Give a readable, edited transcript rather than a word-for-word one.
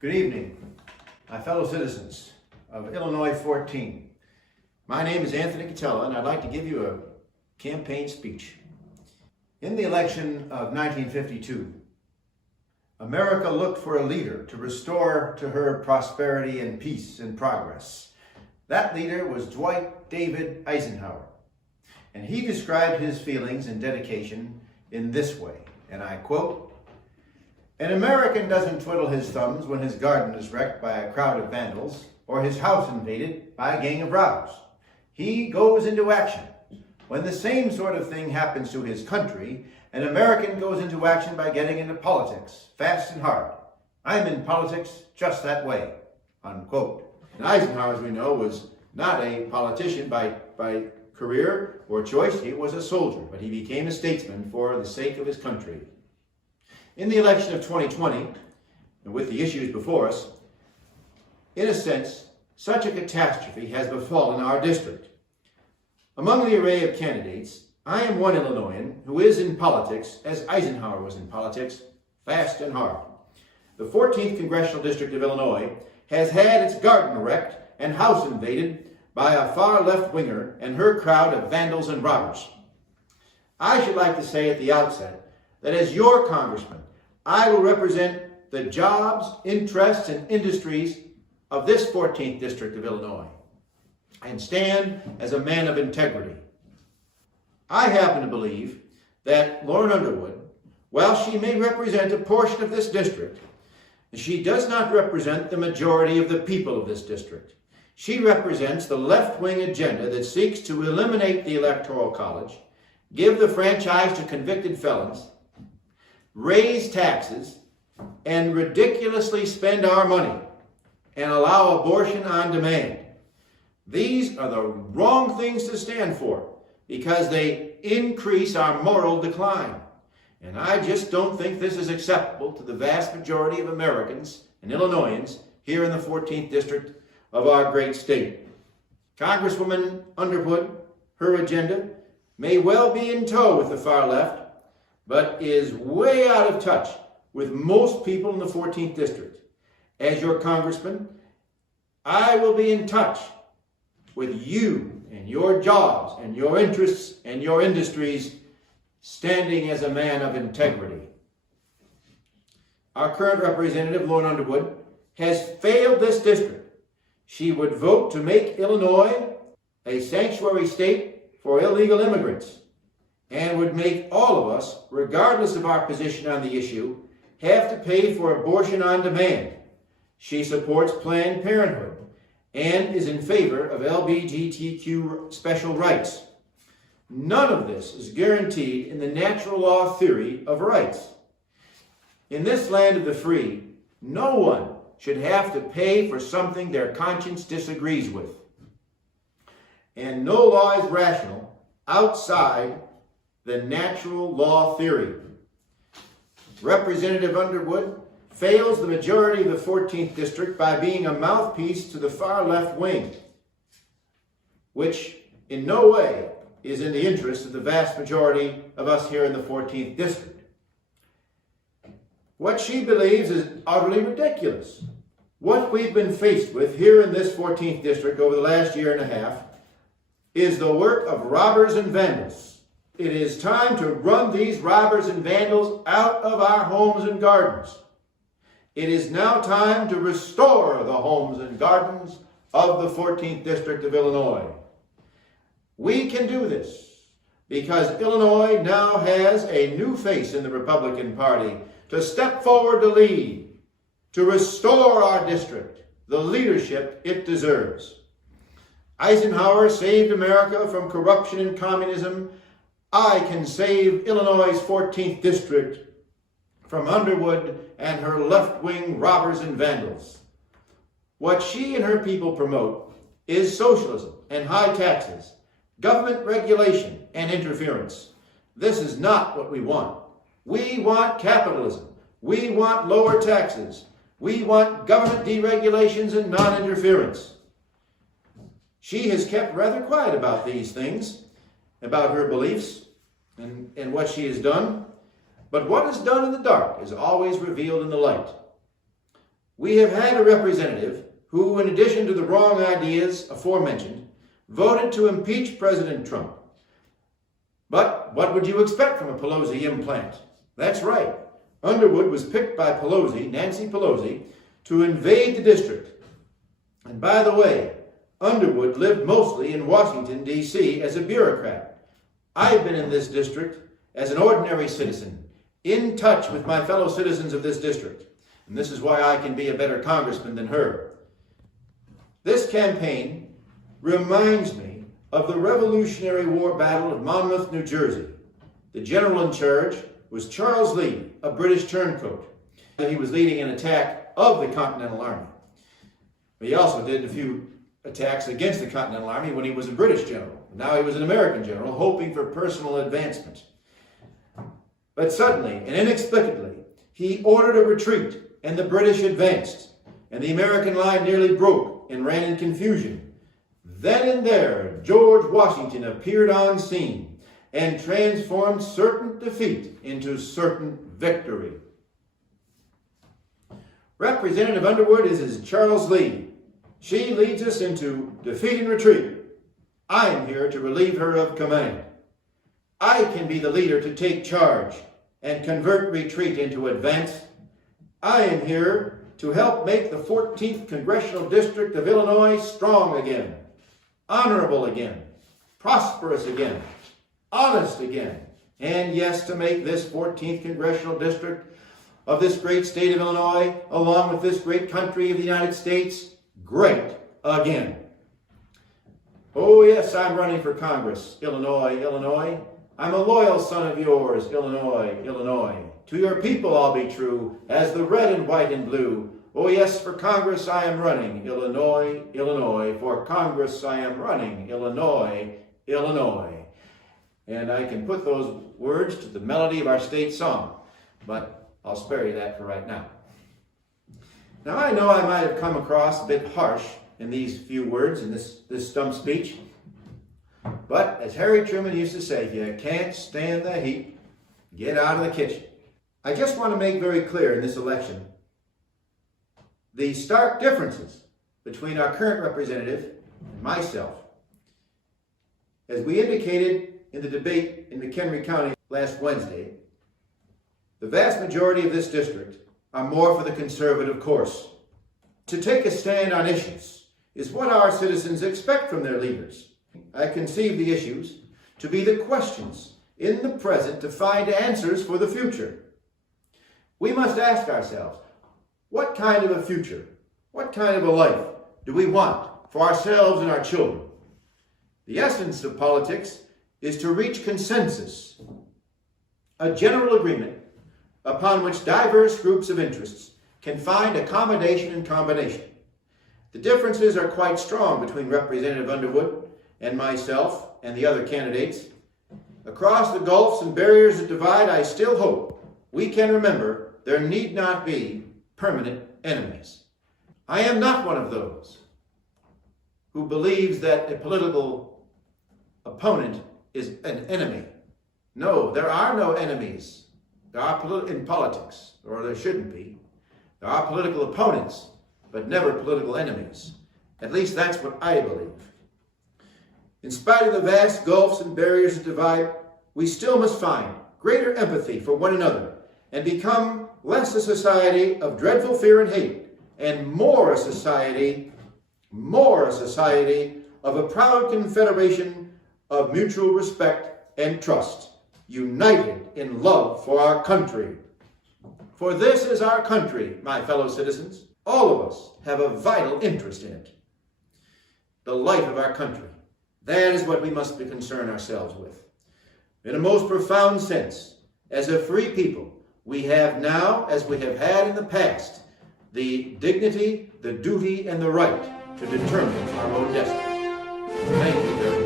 Good evening, my fellow citizens of Illinois 14. My name is Anthony Catella, and I'd like to give you a campaign speech. In the election of 1952, America looked for a leader to restore to her prosperity and peace and progress. That leader was Dwight David Eisenhower, and he described his feelings and dedication in this way, and I quote, "An American doesn't twiddle his thumbs when his garden is wrecked by a crowd of vandals or his house invaded by a gang of robbers. He goes into action. When the same sort of thing happens to his country, an American goes into action by getting into politics, fast and hard. I'm in politics just that way," unquote. And Eisenhower, as we know, was not a politician by career or choice. He was a soldier, but he became a statesman for the sake of his country. In the election of 2020, and with the issues before us, in a sense, such a catastrophe has befallen our district. Among the array of candidates, I am one Illinoisan who is in politics as Eisenhower was in politics, fast and hard. The 14th Congressional District of Illinois has had its garden wrecked and house invaded by a far left-winger and her crowd of vandals and robbers. I should like to say at the outset that as your congressman, I will represent the jobs, interests, and industries of this 14th District of Illinois and stand as a man of integrity. I happen to believe that Lauren Underwood, while she may represent a portion of this district, she does not represent the majority of the people of this district. She represents the left-wing agenda that seeks to eliminate the Electoral College, give the franchise to convicted felons, raise taxes, and ridiculously spend our money and allow abortion on demand. These are the wrong things to stand for because they increase our moral decline. And I just don't think this is acceptable to the vast majority of Americans and Illinoisans here in the 14th District of our great state. Congresswoman Underwood, her agenda may well be in tow with the far left, but is way out of touch with most people in the 14th District. As your congressman, I will be in touch with you and your jobs and your interests and your industries, standing as a man of integrity. Our current representative, Lauren Underwood, has failed this district. She would vote to make Illinois a sanctuary state for illegal immigrants, and would make all of us, regardless of our position on the issue, have to pay for abortion on demand. She supports Planned Parenthood and is in favor of LGBTQ special rights. None of this is guaranteed in the natural law theory of rights. In this land of the free, no one should have to pay for something their conscience disagrees with. And no law is rational outside the natural law theory. Representative Underwood fails the majority of the 14th District by being a mouthpiece to the far left wing, which in no way is in the interest of the vast majority of us here in the 14th District. What she believes is utterly ridiculous. What we've been faced with here in this 14th District over the last year and a half is the work of robbers and vandals. It is time to run these robbers and vandals out of our homes and gardens. It is now time to restore the homes and gardens of the 14th District of Illinois. We can do this because Illinois now has a new face in the Republican Party to step forward to lead, to restore our district the leadership it deserves. Eisenhower saved America from corruption and communism. I can save Illinois' 14th District from Underwood and her left-wing robbers and vandals. What she and her people promote is socialism and high taxes, government regulation and interference. This is not what we want. We want capitalism. We want lower taxes. We want government deregulations and non-interference. She has kept rather quiet about these things, about her beliefs and what she has done. But what is done in the dark is always revealed in the light. We have had a representative who, in addition to the wrong ideas aforementioned, voted to impeach President Trump. But what would you expect from a Pelosi implant? That's right. Underwood was picked by Pelosi, Nancy Pelosi, to invade the district. And by the way, Underwood lived mostly in Washington, D.C. as a bureaucrat. I've been in this district as an ordinary citizen, in touch with my fellow citizens of this district. And this is why I can be a better congressman than her. This campaign reminds me of the Revolutionary War battle of Monmouth, New Jersey. The general in charge was Charles Lee, a British turncoat. He was leading an attack of the Continental Army. But he also did a few attacks against the Continental Army when he was a British general. Now he was an American general, hoping for personal advancement. But suddenly and inexplicably, he ordered a retreat, and the British advanced, and the American line nearly broke and ran in confusion. Then and there, George Washington appeared on scene and transformed certain defeat into certain victory. Representative Underwood is as Charles Lee. She leads us into defeat and retreat. I am here to relieve her of command. I can be the leader to take charge and convert retreat into advance. I am here to help make the 14th Congressional District of Illinois strong again, honorable again, prosperous again, honest again, and yes, to make this 14th Congressional District of this great state of Illinois, along with this great country of the United States, great again. Oh yes, I'm running for Congress, Illinois, Illinois. I'm a loyal son of yours, Illinois, Illinois. To your people I'll be true, as the red and white and blue. Oh yes, for Congress I am running, Illinois, Illinois. For Congress I am running, Illinois, Illinois. And I can put those words to the melody of our state song, but I'll spare you that for right now. Now I know I might have come across a bit harsh in these few words in this stump speech, but as Harry Truman used to say, if you can't stand the heat, get out of the kitchen. I just want to make very clear in this election the stark differences between our current representative and myself. As we indicated in the debate in McHenry County last Wednesday, the vast majority of this district are more for the conservative course. To take a stand on issues is what our citizens expect from their leaders. I conceive the issues to be the questions in the present to find answers for the future. We must ask ourselves, what kind of a future, what kind of a life do we want for ourselves and our children? The essence of politics is to reach consensus, a general agreement upon which diverse groups of interests can find accommodation and combination. The differences are quite strong between Representative Underwood and myself and the other candidates. Across the gulfs and barriers that divide, I still hope we can remember there need not be permanent enemies. I am not one of those who believes that a political opponent is an enemy. No, there are no enemies. There are in politics, or there shouldn't be. There are political opponents, but never political enemies. At least that's what I believe. In spite of the vast gulfs and barriers that divide, we still must find greater empathy for one another and become less a society of dreadful fear and hate and more a society of a proud confederation of mutual respect and trust, united in love for our country. For this is our country, my fellow citizens. All of us have a vital interest in it. The life of our country. That is what we must concern ourselves with. In a most profound sense, as a free people, we have now, as we have had in the past, the dignity, the duty, and the right to determine our own destiny. Thank you very much.